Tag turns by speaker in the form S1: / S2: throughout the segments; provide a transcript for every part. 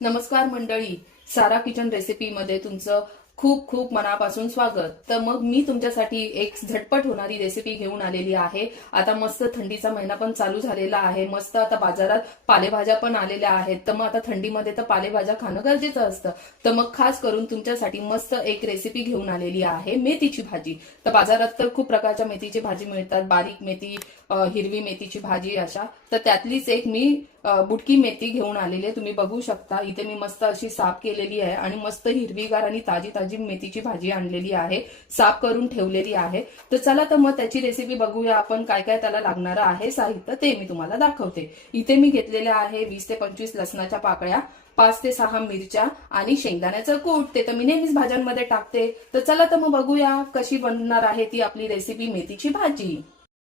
S1: नमस्कार मंडळी. सारा kitchen recipe मध्ये तुमचं खूप खूप मनापासून स्वागत. तर मग मी तुमच्यासाठी एक झटपट होणारी रेसिपी घेऊन आलेली आहे. आता मस्त थंडीचा महिना पण चालू झालेला आहे. मस्त आता बाजारात पालेभाज्या पण आलेल्या आहेत. तर मग आता थंडीमध्ये तर पालेभाज्या खाणं गरजेचं असतं. तर मग खास करून तुमच्यासाठी मस्त एक रेसिपी घेऊन आलेली आहे. मेथीची भाजी. तर बाजारात तर खूप प्रकारच्या मेथीची भाजी मिळतात. बारीक मेथी हिरवी मेथीची भाजी अशा. तर त्यातलीच एक मी बुटकी मेथी घेऊन आलेली आहे. तुम्ही बघू शकता इथे मी मस्त अशी साफ केलेली आहे आणि मस्त हिरवीगार आणि ताजी ताजी मेथीची भाजी आणलेली आहे. साफ करून ठेवलेली आहे. तर चला तर मग त्याची रेसिपी बघूया आपण काय काय त्याला लागणारं आहे साहित्य ते मी तुम्हाला दाखवते. इथे मी घेतलेले आहे वीस ते पंचवीस लसणाच्या पाकळ्या पाच ते सहा मिरच्या आणि शेंगदाण्याचं कूट. ते तर मी नेहमीच भाज्यांमध्ये टाकते. तर चला तर मग बघूया कशी बनणार आहे ती आपली रेसिपी मेथीची भाजी.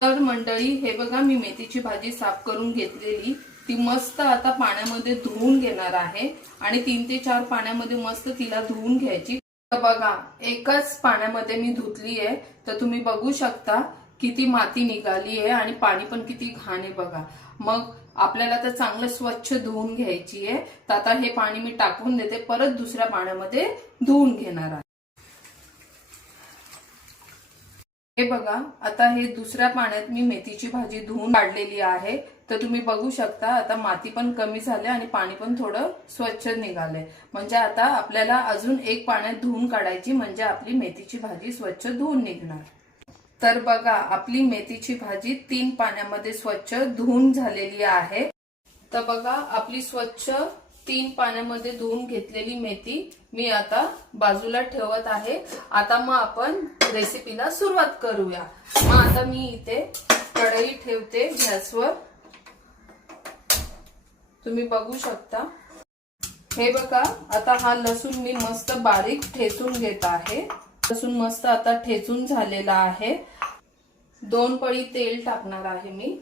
S1: तर मंडळी हे बघा मी मेथीची भाजी साफ करून घेतलेली. ती मस्त आता पाण्यामध्ये धुवून घेणार आहे. आणि तीन ते चार पाण्यामध्ये मस्त तिला धुवून घ्यायची. तर बघा एकच पाण्यामध्ये मी धुतली आहे. तर तुम्ही बघू शकता किती माती निघाली आहे आणि पाणी पण किती घाण आहे बघा. मग आपल्याला तर चांगलं स्वच्छ धुवून घ्यायची आहे. तर आता हे पाणी मी टाकून देते. परत दुसऱ्या पाण्यामध्ये धुवून घेणार आहे. हे बघा आता हे दुसऱ्या पाण्यात मी मेथीची भाजी धुवून काढलेली आहे. तर तुम्ही बघू शकता आता माती पण कमी झाली आणि पाणी पण थोडं स्वच्छ निघालंय. म्हणजे आता आपल्याला अजून एक पाण्यात धुवून काढायची म्हणजे आपली मेथीची भाजी स्वच्छ धुवून निघणार. तर बघा आपली मेथीची भाजी तीन पाण्यामध्ये स्वच्छ धुवून झालेली आहे. तर बघा आपली स्वच्छ तीन पाण्यामध्ये धुवून घेतलेली मेथी मी आता बाजूला ठेवत आहे. आता मग आपण रेसिपीला सुरुवात करूया. मग आता मी इथे कढई ठेवते गॅसवर. तुम्ही बघू शकता. हे बघा आता हा लसूण मी मस्त बारीक ठेचून घेत आहे. लसूण मस्त आता ठेचून झालेला आहे. दोन पळी तेल टाकणार आहे मी.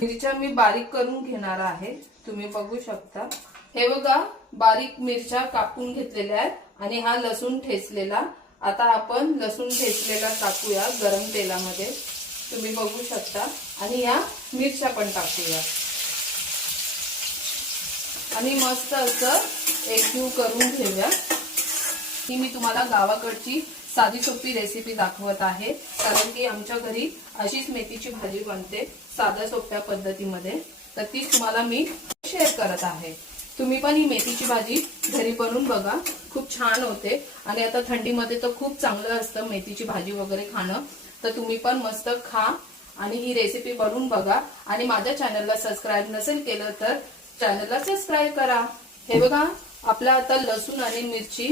S1: मिरच्या मी बारीक करून घेणार आहे. तुम्ही बघू शकता. हे बघा बारीक मिरच्या कापून घेतलेल्या आहेत आणि हा लसूण ठेचलेला. आता आपण लसूण ठेचलेला टाकूया गरम तेलामध्ये. तुम्ही बघू शकता. आणि या मिरच्या पण टाकूया. आणि मस्त असं एकजीव करून घेऊया. ही मी तुम्हाला गावाकडची साधी सोपी रेसिपी दाखवत आहे. कारण की आमच्या घरी अशीच मेथीची भाजी बनते साध्या सोप्या पद्धतीमध्ये. तर ती तुम्हाला मी शेअर करत आहे. तुम्ही पण ही मेथीची भाजी घरी बनवून बघा. खूप छान होते. आणि आता थंडीमध्ये तर खूप चांगलं असतं मेथीची भाजी वगैरे खाणं. तर तुम्ही पण मस्त खा आणि ही रेसिपी बनवून बघा. आणि माझ्या चॅनलला सबस्क्राईब नसेल केलं तर चॅनलला सबस्क्राईब करा. हे बघा आपला आता लसूण आणि मिरची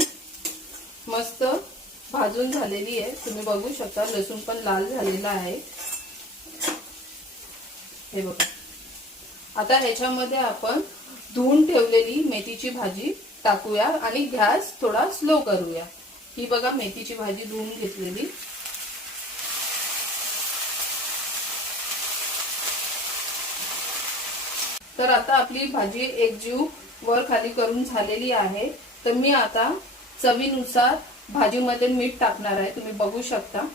S1: मस्त भाजून झालेली आहे. तुम्ही बघू शकता लसूण पण लाल झालेला आहे. हे बघा. आता ह्याच्यामध्ये आपण धुवून ठेवलेली मेथीची भाजी टाकूया आणि गॅस थोडा स्लो करूया. ही बघा मेथीची भाजी धुवून घेतलेली. तर आता आपली भाजी एकजीव वर खाली करून झालेली आहे. तर मी आता चवीनुसार भाजीमध्ये मीठ टाकणार आहे तुम्ही बघू शकता.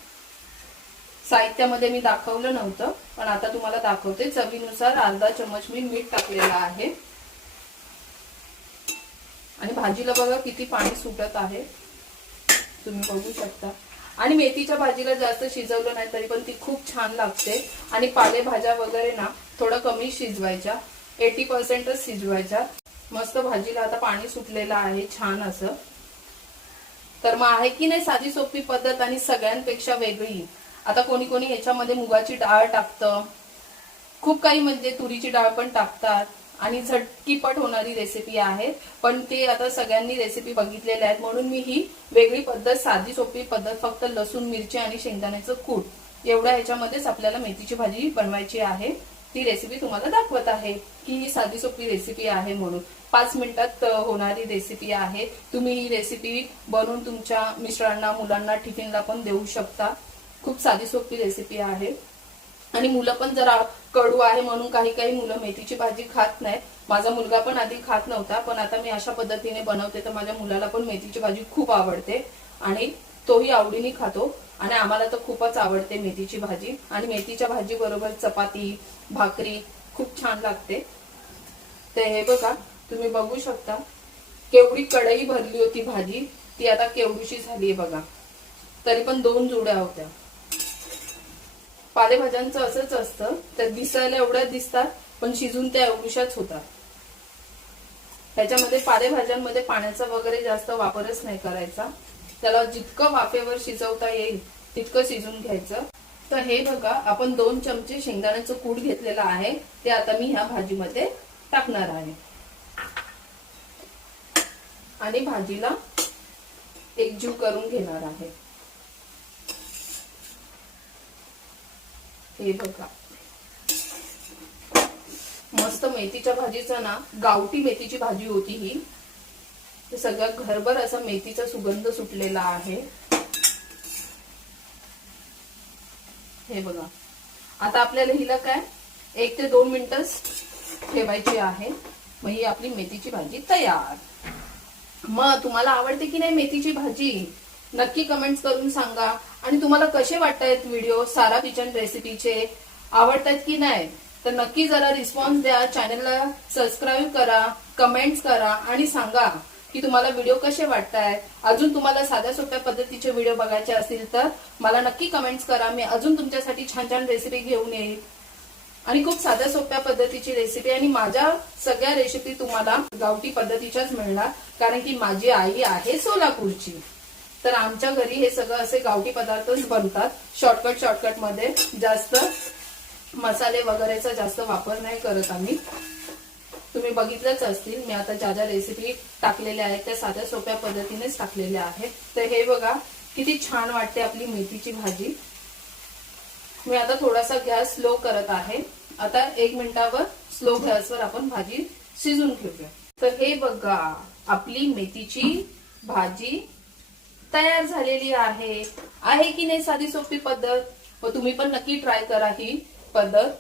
S1: साहित्यामध्ये मी दाखवलं नव्हतं पण आता तुम्हाला दाखवते. चवीनुसार अर्धा चमच मी मीठ टाकलेला आहे. आणि भाजीला बघा किती पाणी सुटत आहे. तुम्ही बघू शकता. आणि मेथीच्या भाजीला जास्त शिजवलं नाही तरी पण ती खूप छान लागते. आणि पालेभाज्या वगैरे ना थोडं कमी शिजवायच्या. एटी पर्सेंटच शिजवायच्या. मस्त भाजीला आता पाणी सुटलेलं आहे छान असं. तर मग आहे की नाही साधी सोपी पद्धत आणि सगळ्यांपेक्षा वेगळी? आता कोणी कोणी याच्यामध्ये मुगाची डाळ टाकतं. खूप काही म्हणजे तुरीची डाळ पण टाकतात. आणि झटकीपट होणारी रेसिपी आहे पण ते आता सगळ्यांनी रेसिपी बघितलेल्या आहेत. म्हणून मी ही वेगळी पद्धत साधी सोपी पद्धत फक्त लसूण मिरची आणि शेंगदाण्याचं कूट एवढ्या ह्याच्यामध्येच आपल्याला मेथीची भाजी बनवायची आहे. ती रेसिपी तुम्हाला दाखवत आहे. की ही साधी सोपी रेसिपी आहे म्हणून. पाच मिनिटात होणारी रेसिपी आहे. तुम्ही ही रेसिपी बनवून तुमच्या मिस्टरांना मुलांना टिफिनला पण देऊ शकता. खूप साधी सोपी रेसिपी आहे. आणि मुलं पण जरा कडू आहे म्हणून काही काही मुलं मेथीची भाजी खात नाहीत माझा मुलगा पण आधी खात नव्हता पण आता मी अशा पद्धतीने बनवते तर माझ्या मुलाला पण मेथीची भाजी खूप आवडते. आणि तोही आवडीने खातो. आणि आम्हाला तर खूपच आवडते मेथीची भाजी. आणि मेथीच्या भाजी बरोबर चपाती भाकरी खूप छान लागते. तर हे बघा तुम्ही बघू शकता. केवढी कढई भरली होती भाजी. ती आता केवढीशी झाली बघा. तरी पण दोन जुड्या होत्या. पालेभाज्यांचं असंच असतं. तर दिसायला एवढ्या दिसतात पण शिजून त्या एवढ्याच होतात. त्याच्यामध्ये पालेभाज्यांमध्ये पाण्याचा वगैरे जास्त वापरच नाही करायचा. त्याला जितकं वाफेवर शिजवता येईल तितकं शिजून घ्यायचं. तर हे बघा आपण दोन चमचे शेंगदाण्याचं कूट घेतलेलं आहे. ते आता मी ह्या भाजीमध्ये टाकणार आहे. आणि भाजीला एकजीव करून घेणार आहे. हे बघा. मस्त मेथीच्या भाजीचा ना गावठी मेथीची भाजी होती ही. ते सगळं घरभर असा मेथीचा सुगंध सुटलेला आहे. हे बघा. आता आपल्याला हिला काय? एक ते दोन मिनिटच ठेवायची आहे. मग ही आपली मेथीची भाजी तयार. मग तुम्हाला आवडते की नाही मेथीची भाजी? नक्की कमेंट्स करून सांगा. आणि तुम्हाला कसे वाटतायत व्हिडिओ सारा किचन रेसिपीचे आवडतायत की नाही? तर नक्की जरा रिस्पॉन्स द्या. चॅनलला सबस्क्राईब करा कमेंट्स करा आणि सांगा. की तुम्हाला व्हिडिओ कसे वाटताय? अजून तुम्हाला साध्या सोप्या पद्धतीचे व्हिडिओ बघायचे असतील तर मला नक्की कमेंट्स करा. मी अजून तुमच्यासाठी छान छान रेसिपी घेऊन येईल. आणि खूप साध्या सोप्या पद्धतीची रेसिपी आणि माझ्या सगळ्या रेसिपी तुम्हाला गावठी पद्धतीच्याच मिळणार. कारण की माझी आई आहे सोलापूरची. तर आमच्या घरी हे सगळं असे गावठी पदार्थच बनतात. शॉर्टकट शॉर्टकटमध्ये जास्त मसाले वगैरेचा जास्त वापर नाही करत आम्ही. तुम्ही बघितलंच असतील मी आता ज्या ज्या रेसिपी टाकलेल्या आहेत त्या साध्या सोप्या पद्धतीनेच टाकलेल्या आहेत. तर हे बघा किती छान वाटते आपली मेथीची भाजी. मी आता थोडासा गॅस स्लो करत आहे. आता एक मिनिटावर स्लो गॅसवर आपण भाजी शिजून घेऊया. तर हे बघा आपली मेथीची भाजी तयार झालेली आहे. आहे की नाही साधी सोपी पद्धत? व तुम्ही पण नक्की ट्राय करा ही पद्धत.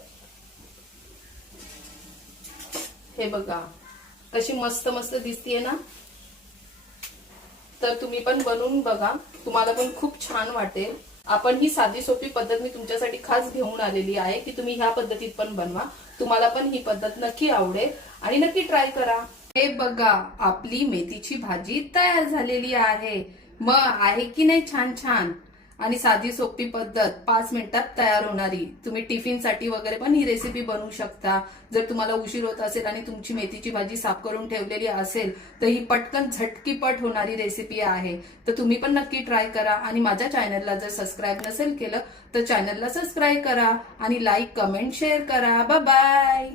S1: हे बघा. कशी मस्त मस्त दिसतीये ना? तर तुम्ही पण बनवून बघा. तुम्हाला पण खूप छान वाटेल. आपण ही साधी सोपी पद्धत मी तुमच्यासाठी खास घेऊन आलेली आहे की तुम्ही ह्या पद्धतीत पण बनवा. तुम्हाला पण ही पद्धत नक्की आवडेल आणि नक्की ट्राय करा. हे बघा आपली मेथीची भाजी तयार झालेली आहे. मग आहे की नाही छान छान? आणि साधी सोपी पद्धत पाच मिनिटात तयार होणारी. तुम्ही टिफिनसाठी वगैरे पण ही रेसिपी बनवू शकता. जर तुम्हाला उशीर होत असेल आणि तुमची मेथीची भाजी साफ करून ठेवलेली असेल तर ही पटकन झटकीपट होणारी रेसिपी आहे. तर तुम्ही पण नक्की ट्राय करा आणि माझ्या चॅनलला जर सबस्क्राईब नसेल केलं तर चॅनलला सबस्क्राईब करा आणि लाईक कमेंट शेअर करा. बाय